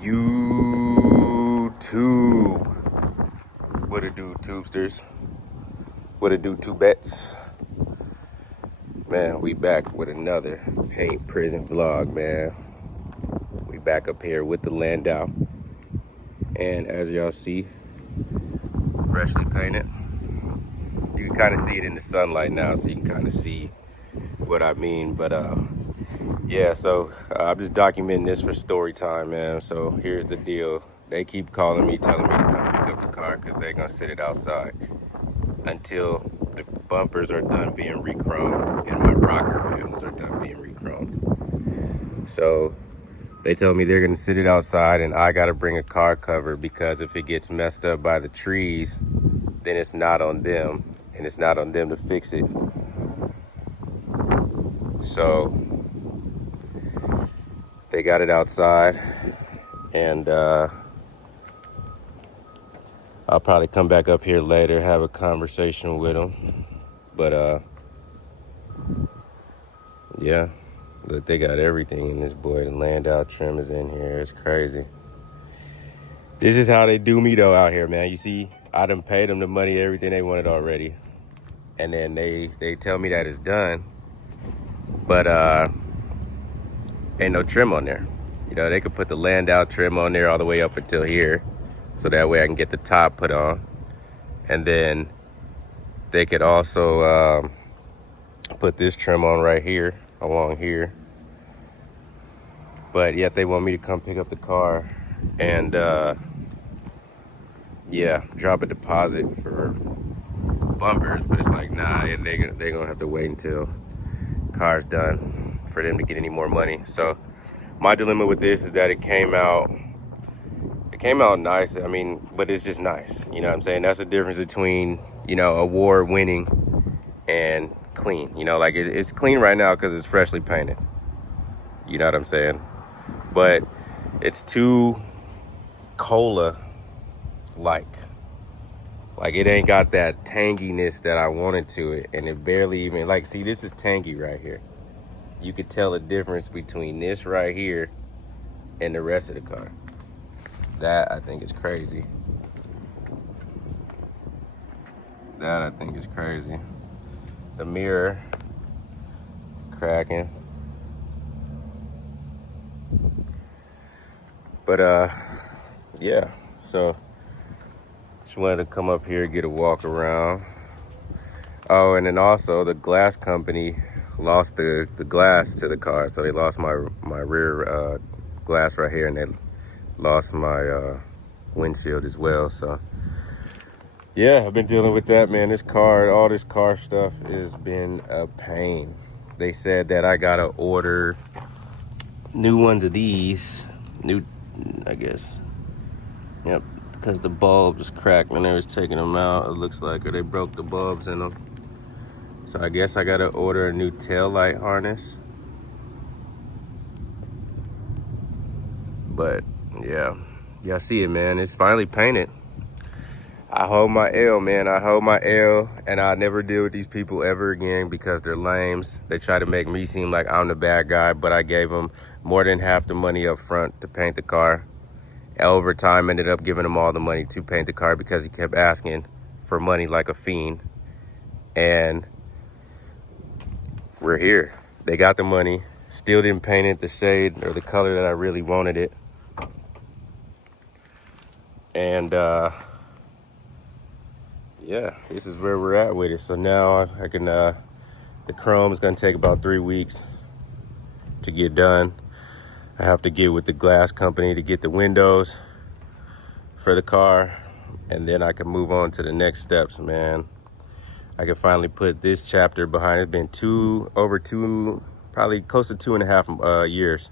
YouTube. What it do, Tubesters? What it do, Tubettes? Man, we back with another paint prison vlog, man. We back up here with the Landau. And as y'all see, freshly painted. You can kind of see it in the sunlight now, so you can kind of see what I mean. But yeah, so I'm just documenting this for story time, man. So here's the deal. They keep calling me, telling me to come pick up the car because they're going to sit it outside until the bumpers are done being re-chromed and my rocker panels are done being re-chromed. So they told me they're going to sit it outside and I got to bring a car cover because if it gets messed up by the trees, then it's not on them and it's not on them to fix it. So they got it outside and I'll probably come back up here later, have a conversation with them. But yeah, look, they got everything in this boy. The Landau trim is in here. It's crazy. This is how they do me though out here, man. You see, I done paid them the money, everything they wanted already. And then they tell me that it's done, but ain't no trim on there. You know, they could put the Landau trim on there all the way up until here, so that way I can get the top put on. And then they could also put this trim on right here, along here. But yet they want me to come pick up the car and yeah, drop a deposit for bumpers. But it's like, nah, they're gonna have to wait until car's done for them to get any more money. So my dilemma with this is that it came out nice. I mean, but it's just nice. You know what I'm saying? That's the difference between, you know, award-winning and clean. You know, like it's clean right now because it's freshly painted. You know what I'm saying? But it's too cola-like. Like it ain't got that tanginess that I wanted to it, and it barely even, like, see, this is tangy right here. You could tell the difference between this right here and the rest of the car. That I think is crazy. That I think is crazy. The mirror cracking. But yeah, so just wanted to come up here, get a walk around. Oh, and then also the glass company lost the glass to the car, so they lost my rear glass right here, and they lost my windshield as well. So yeah, I've been dealing with that, man. All this car stuff has been a pain. They said that I gotta order new ones of these, I guess. Yep, because the bulb was cracked when they was taking them out, it looks like, or they broke the bulbs in them. So I guess I gotta order a new tail light harness. But yeah, y'all see it, man. It's finally painted. I hold my L, man. I hold my L, and I'll never deal with these people ever again because they're lames. They try to make me seem like I'm the bad guy, but I gave them more than half the money up front to paint the car. Over time, ended up giving him all the money to paint the car because he kept asking for money like a fiend. And we're here. They got the money, still didn't paint it the shade or the color that I really wanted it. And yeah, this is where we're at with it. So now I can, the chrome is gonna take about 3 weeks to get done. I have to get with the glass company to get the windows for the car, and then I can move on to the next steps, man. I can finally put this chapter behind. It's been probably close to 2.5 years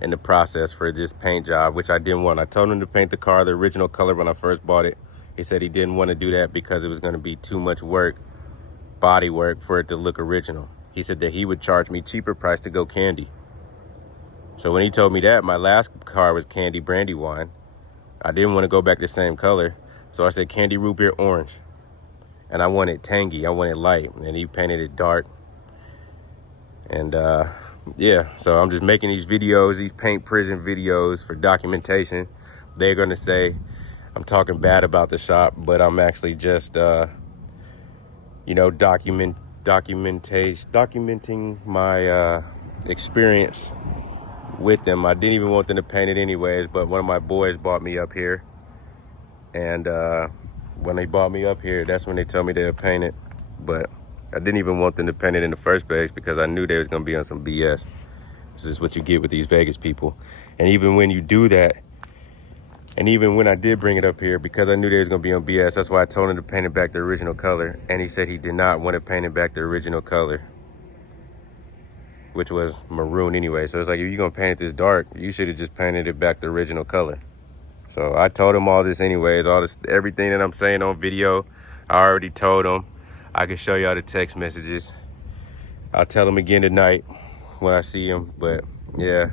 in the process for this paint job, which I didn't want. I told him to paint the car the original color when I first bought it. He said he didn't want to do that because it was going to be too much work, body work, for it to look original. He said that he would charge me cheaper price to go candy. So when he told me that, my last car was candy Brandywine. I didn't want to go back the same color. So I said candy root beer orange. And I wanted tangy, I wanted light. And he painted it dark. And yeah, so I'm just making these videos, these paint prison videos for documentation. They're gonna say I'm talking bad about the shop, but I'm actually just, you know, documenting my experience with them. I didn't even want them to paint it anyways, but one of my boys brought me up here, and when they brought me up here, that's when they told me they'd paint it. But I didn't even want them to paint it in the first place because I knew they was gonna be on some BS. This is what you get with these Vegas people. And even when you do that, and even when I did bring it up here, because I knew they was gonna be on BS, that's why I told him to paint it back the original color. And he said he did not want to paint it back the original color, which was maroon anyway. So it's like, if you're gonna paint it this dark, you should have just painted it back the original color. So I told him all this anyways, all this, everything that I'm saying on video, I already told him. I can show y'all the text messages. I'll tell him again tonight when I see him. But yeah,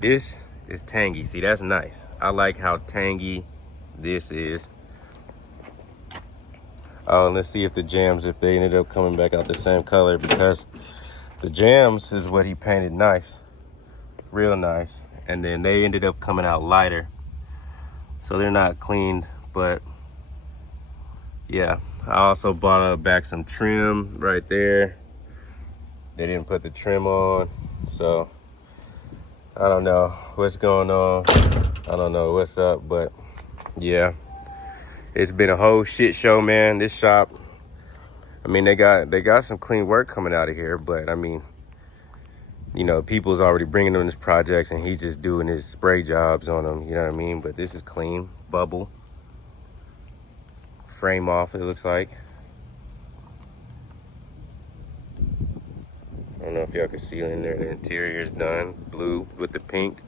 this is tangy. See, that's nice. I like how tangy this is. Oh, let's see if the jams, if they ended up coming back out the same color, because the jams is what he painted nice, real nice. And then they ended up coming out lighter. So they're not cleaned, but yeah. I also bought back some trim right there. They didn't put the trim on, so I don't know what's going on. I don't know what's up, but yeah. It's been a whole shit show, man. This shop, I mean, they got some clean work coming out of here, but I mean, you know, people's already bringing them his projects and he's just doing his spray jobs on them, you know what I mean? But this is clean, bubble. Frame off, it looks like. I don't know if y'all can see in there, the interior is done, blue with the pink.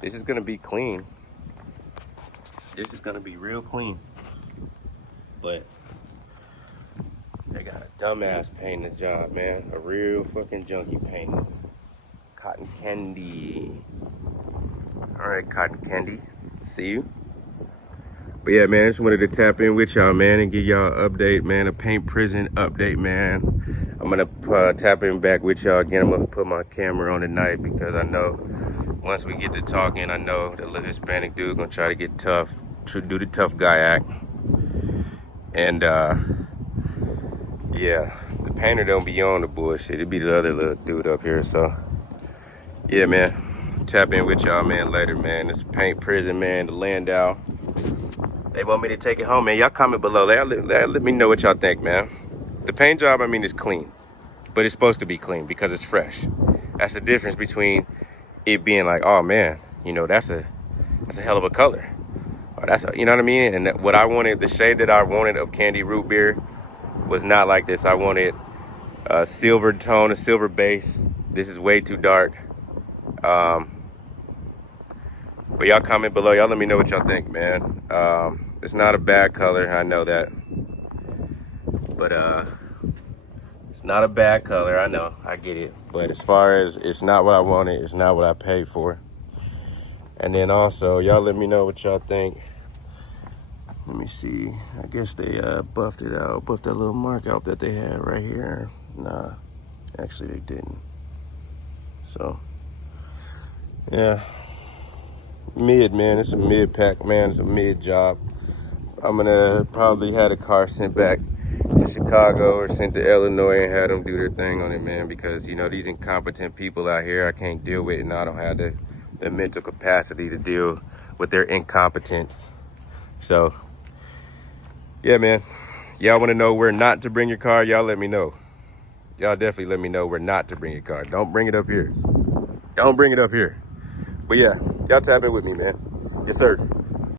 This is gonna be clean. This is gonna be real clean. But they got a dumbass painting the job, man. A real fucking junkie painting. Cotton candy. All right, cotton candy. See you. But yeah, man, I just wanted to tap in with y'all, man, and give y'all an update, man, a paint prison update, man. I'm gonna tap in back with y'all again. I'm gonna put my camera on tonight because I know once we get to talking, I know the little Hispanic dude gonna try to get tough, to do the tough guy act. And yeah, the painter don't be on the bullshit. It'd be the other little dude up here. So yeah, man, tap in with y'all, man, later, man. It's the paint prison, man, the Landau. They want me to take it home, man. Y'all comment below. Let me know what y'all think, man. The paint job, I mean, is clean, but it's supposed to be clean because it's fresh. That's the difference between it being like, oh man, you know, that's a hell of a color. Or that's a, you know what I mean? And what I wanted, the shade that I wanted of candy root beer was not like this. I wanted a silver tone, a silver base. This is way too dark. But y'all comment below. Y'all let me know what y'all think, man. It's not a bad color. I know that. But it's not a bad color. I know. I get it. But as far as it's not what I wanted, it's not what I paid for. And then also, y'all let me know what y'all think. Let me see. I guess they buffed it out. Buffed that little mark out that they had right here. Nah, actually they didn't. So, yeah. Mid, man. It's a mid pack, man. It's a mid job. I'm gonna probably have a car sent back to Chicago or sent to Illinois and have them do their thing on it, man, because, you know, these incompetent people out here I can't deal with, and I don't have the mental capacity to deal with their incompetence. So, yeah, man. Y'all want to know where not to bring your car? Y'all let me know. Y'all definitely let me know where not to bring your car. Don't bring it up here. Don't bring it up here. But yeah, y'all tap in with me, man. Yes, sir.